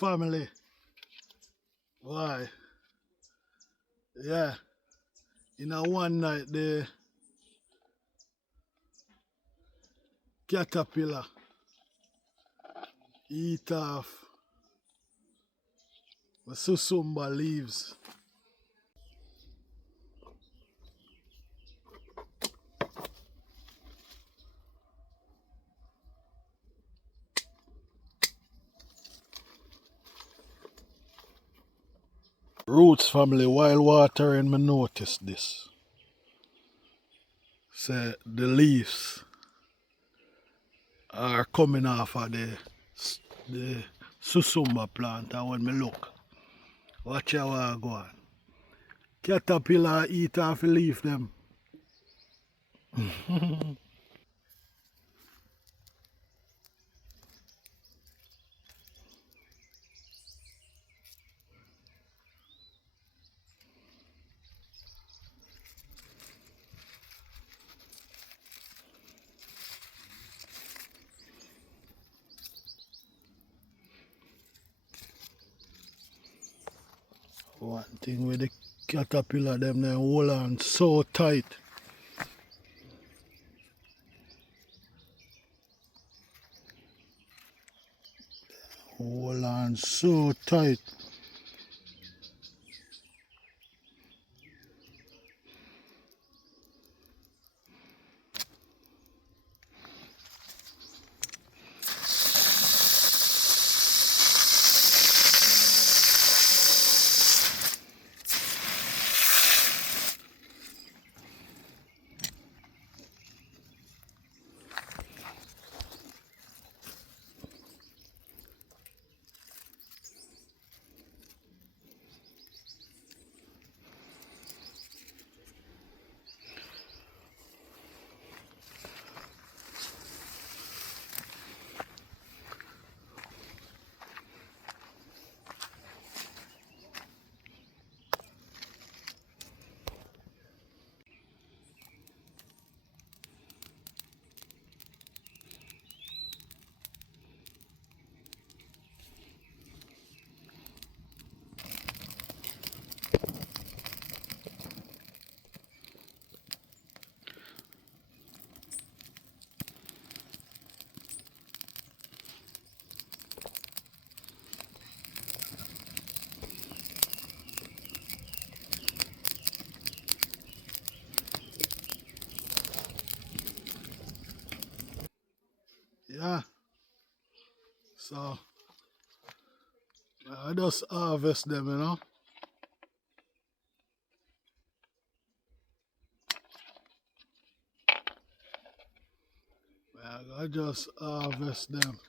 family. Why? Yeah. In a one night the caterpillar eat off the SUSUMBA leaves. Roots family, while watering, me notice this. Say the leaves are coming off of the SUSUMBA plant, and when me look, watch how I go on. Caterpillar eat off the leaf them. One thing with the caterpillar them, they hold on so tight. Hold on so tight. Yeah. So I just harvest them, you know. I just harvest them.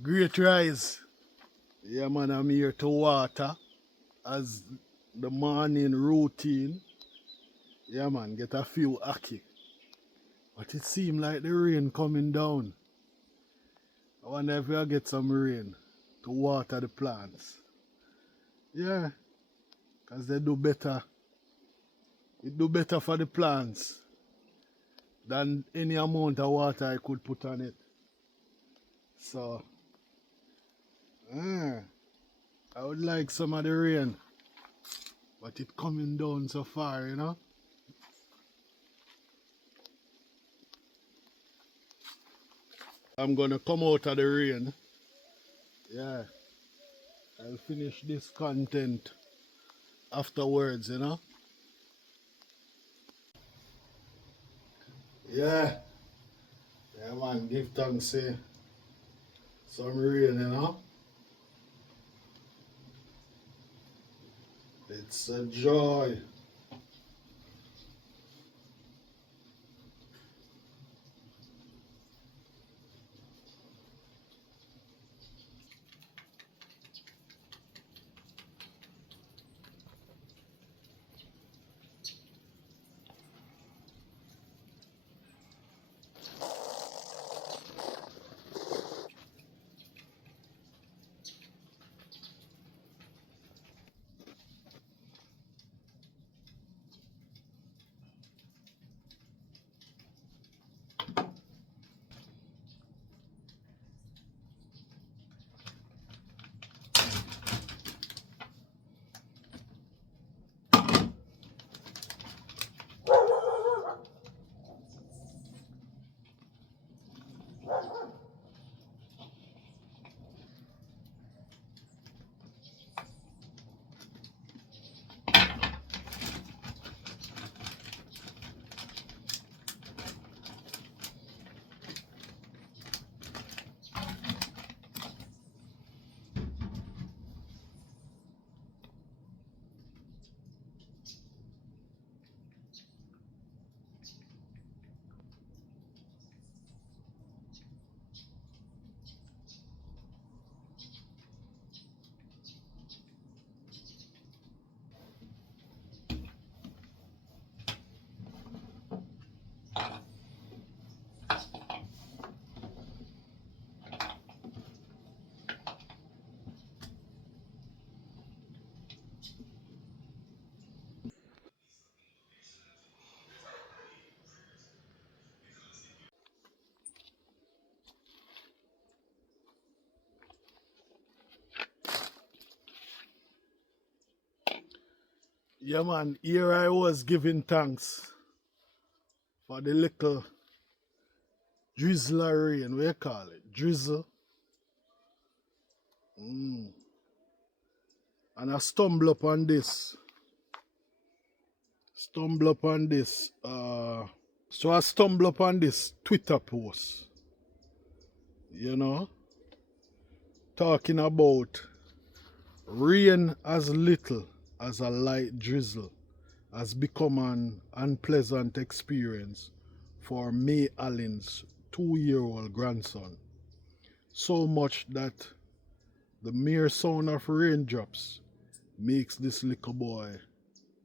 Great rise. Yeah man, I'm here to water as the morning routine. Yeah man, get a few ackee. But it seemed like the rain coming down. I wonder if we'll get some rain to water the plants. Yeah, because they do better. It do better for the plants than any amount of water I could put on it. So, I would like some of the rain, but it coming down so far, you know. I'm gonna come out of the rain. Yeah, I'll finish this content afterwards, you know. Yeah, yeah man, give thanks, some rain, you know. It's a joy. Yeah man, here I was giving thanks for the little drizzler rain, what you call it? Drizzle. And I stumble upon this. So I stumble upon this Twitter post, you know, talking about rain as little as a light drizzle has become an unpleasant experience for May Allen's 2-year-old grandson. So much that the mere sound of raindrops makes this little boy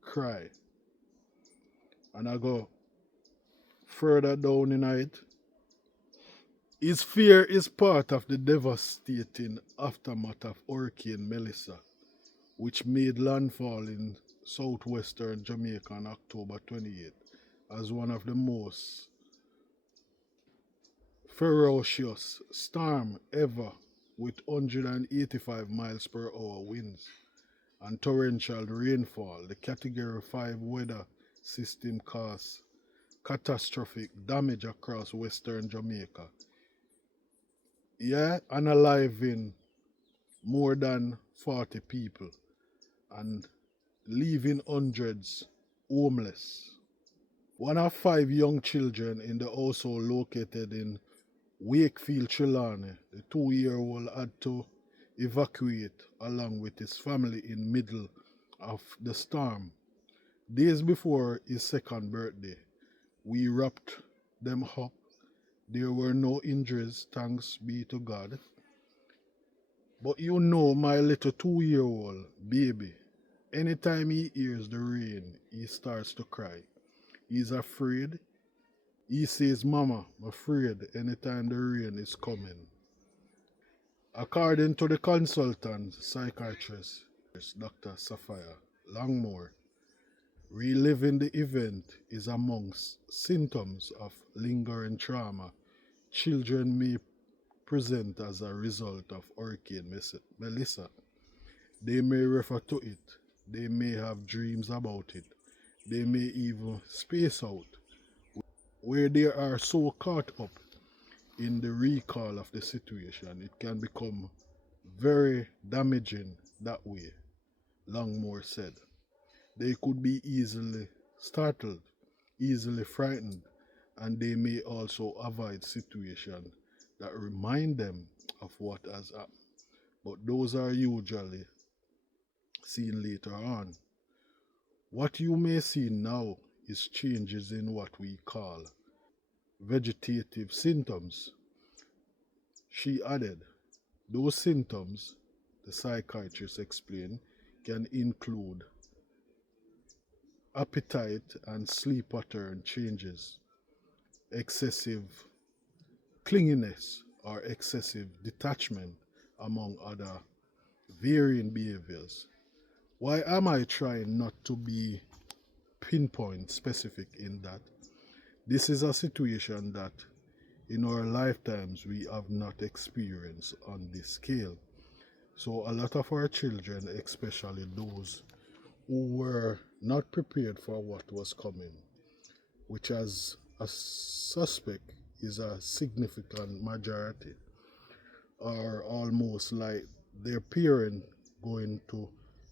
cry. And I go further down in it. His fear is part of the devastating aftermath of Hurricane Melissa, which made landfall in southwestern Jamaica on October 28th as one of the most ferocious storm ever, with 185 miles per hour winds and torrential rainfall. The Category 5 weather system caused catastrophic damage across western Jamaica. Yeah, unaliving more than 40 people and leaving hundreds homeless. One of 5 young children in the household located in Wakefield, Trelawney, the 2-year-old had to evacuate along with his family in middle of the storm. Days before his second birthday, we wrapped them up. There were no injuries, thanks be to God. But you know my little 2-year-old baby, anytime he hears the rain, he starts to cry. He's afraid. He says, Mama, I'm afraid anytime the rain is coming. According to the consultant psychiatrist, Dr. Sapphire Longmore, reliving the event is amongst symptoms of lingering trauma children may present as a result of Hurricane Melissa. They may refer to it, they may have dreams about it, they may even space out, where they are so caught up in the recall of the situation, it can become very damaging that way, Longmore said. They could be easily startled, easily frightened, and they may also avoid situations that remind them of what has happened. But those are usually seen later on. What you may see now is changes in what we call vegetative symptoms. She added, those symptoms, the psychiatrist explained, can include appetite and sleep pattern changes, excessive clinginess or excessive detachment, among other varying behaviors. Why am I trying not to be pinpoint specific in that? This is a situation that in our lifetimes we have not experienced on this scale. So a lot of our children, especially those who were not prepared for what was coming, which as a suspect is a significant majority, are almost like their parent going to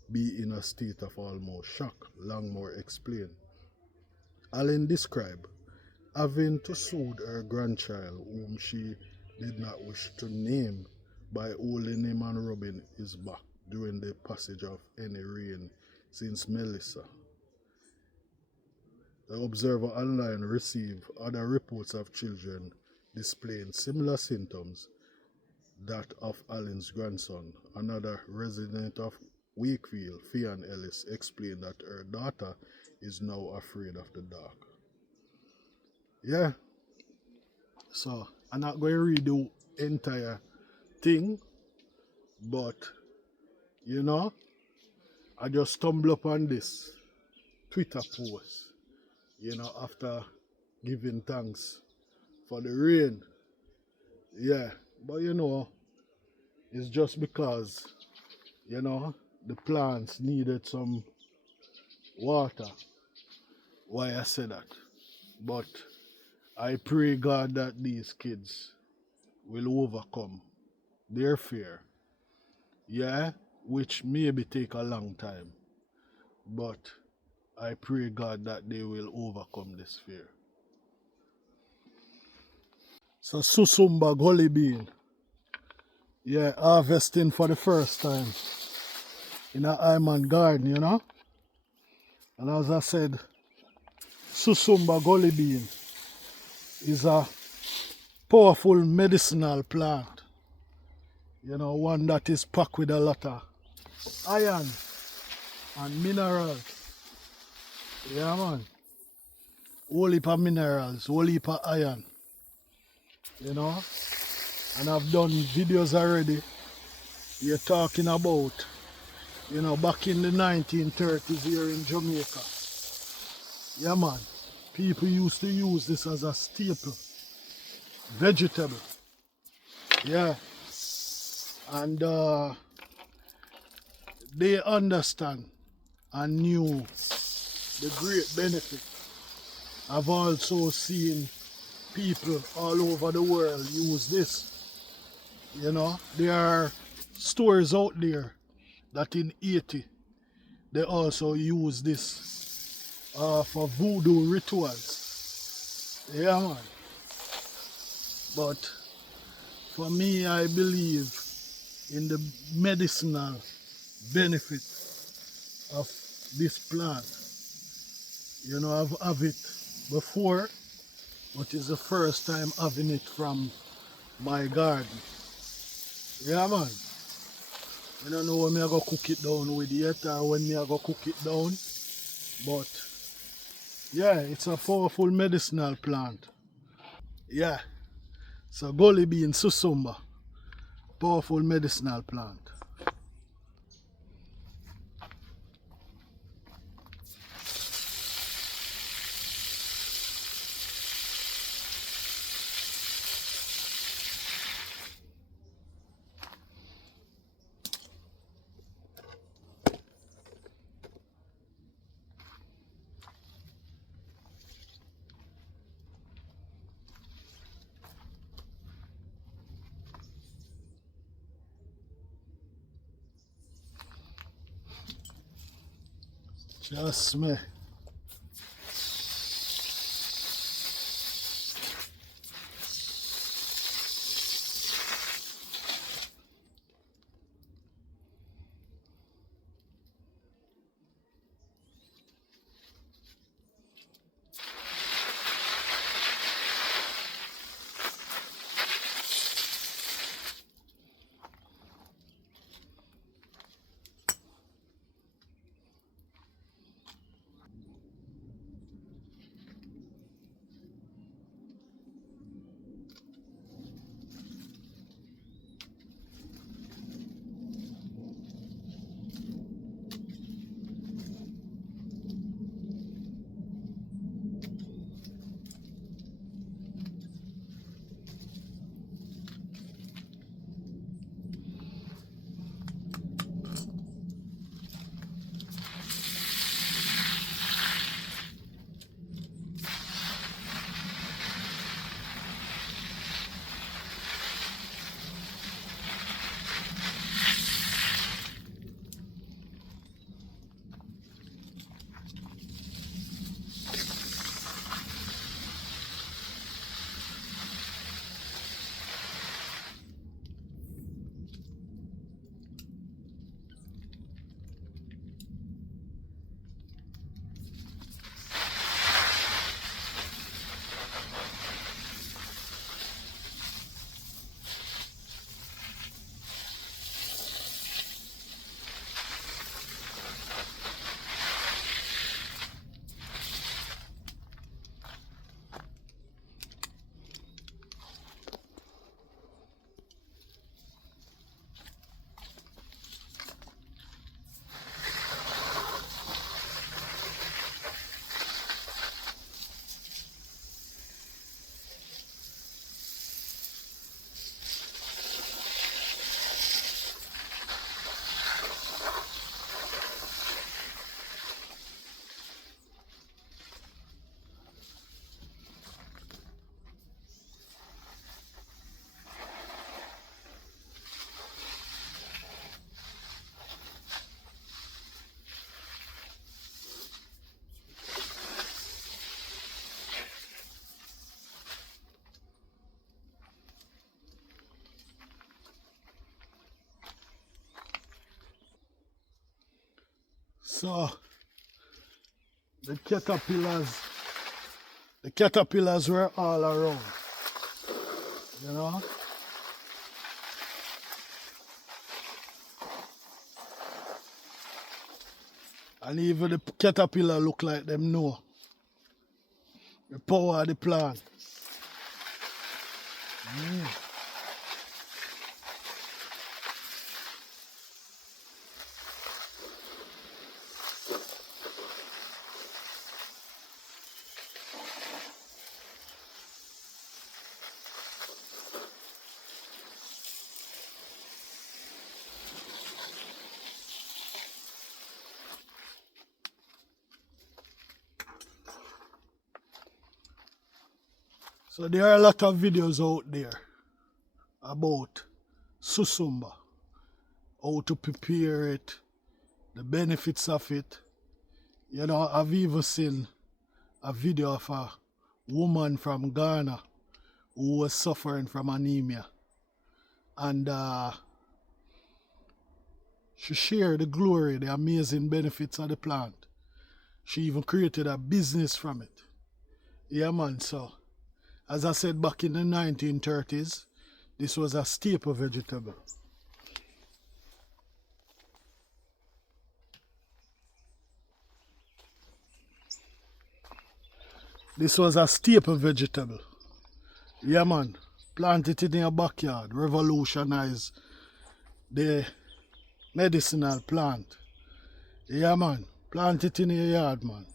be in a state of almost shock, Longmore explained. Allen described having to soothe her grandchild, whom she did not wish to name, by holding him and rubbing his back during the passage of any rain since Melissa. The Observer Online received other reports of children displaying similar symptoms that of Allen's grandson. Another resident of Wakefield, Fionn Ellis, explained that her daughter is now afraid of the dark. Yeah, so I'm not going to read the entire thing, but you know, I just stumbled upon this Twitter post, after giving thanks for the rain. Yeah, but it's just because, the plants needed some water. Why I say that. But I pray God that these kids will overcome their fear. Yeah, which maybe take a long time. But I pray God that they will overcome this fear. So SUSUMBA gully bean. Yeah, harvesting for the first time in a Hyman garden, And as I said, SUSUMBA gully bean is a powerful medicinal plant. One that is packed with a lot of iron and minerals. Yeah, man. Whole heap of minerals, whole heap of iron. And I've done videos already. You're talking about, back in the 1930s here in Jamaica. Yeah, man. People used to use this as a staple vegetable. Yeah. And they understand and knew the great benefit. I've also seen people all over the world use this. There are stores out there that in Haiti, they also use this for voodoo rituals. Yeah, man. But for me, I believe in the medicinal benefit of this plant. I've had it before, but it's the first time having it from my garden. Yeah, man. I don't know when I go cook it down with yet or when I go cook it down. But yeah, it's a powerful medicinal plant. Yeah. So gully bean SUSUMBA. powerful medicinal plant. Trust me. So the caterpillars were all around, you know. And even the caterpillar look like them know the power of the plant. So there are a lot of videos out there about SUSUMBA, how to prepare it, the benefits of it. You know, I've even seen a video of a woman from Ghana who was suffering from anemia. And she shared the glory, the amazing benefits of the plant. She even created a business from it. Yeah, man, so as I said back in the 1930s, this was a staple vegetable. This was a staple vegetable. Yeah, man. Plant it in your backyard. Revolutionize the medicinal plant. Yeah, man. Plant it in your yard, man.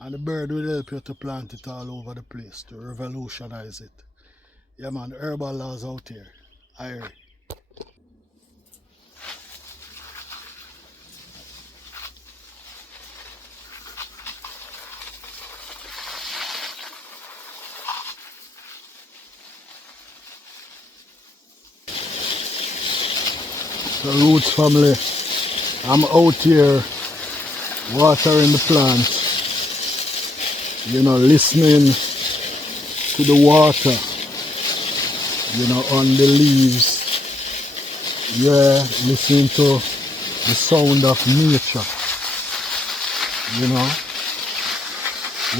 And the bird will help you to plant it all over the place to revolutionize it. Yeah, man. Herbal laws out here. Irie. So, Roots family, I'm out here watering the plants. You know, listening to the water, you know, on the leaves. Yeah, listening to the sound of nature. You know,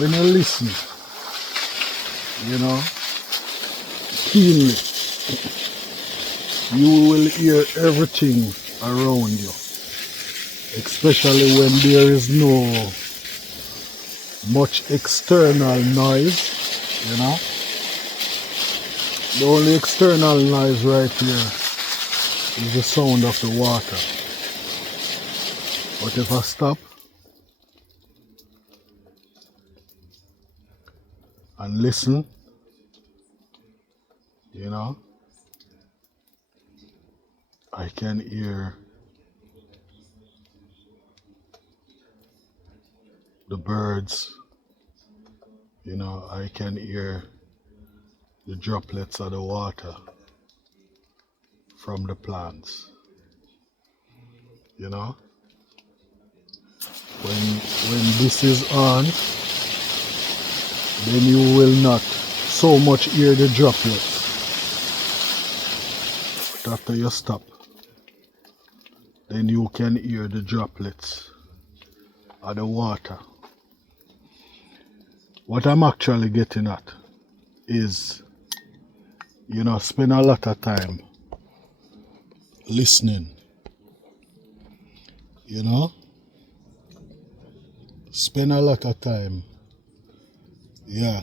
when you listen, you know, keenly, you will hear everything around you. Especially when there is no much external noise, you know. The only external noise right here is the sound of the water. But if I stop and listen, you know, I can hear the birds, you know, I can hear the droplets of the water from the plants, you know. When this is on, then you will not so much hear the droplets. But after you stop, then you can hear the droplets of the water. What I'm actually getting at is, you know, spend a lot of time listening, you know, spend a lot of time, yeah,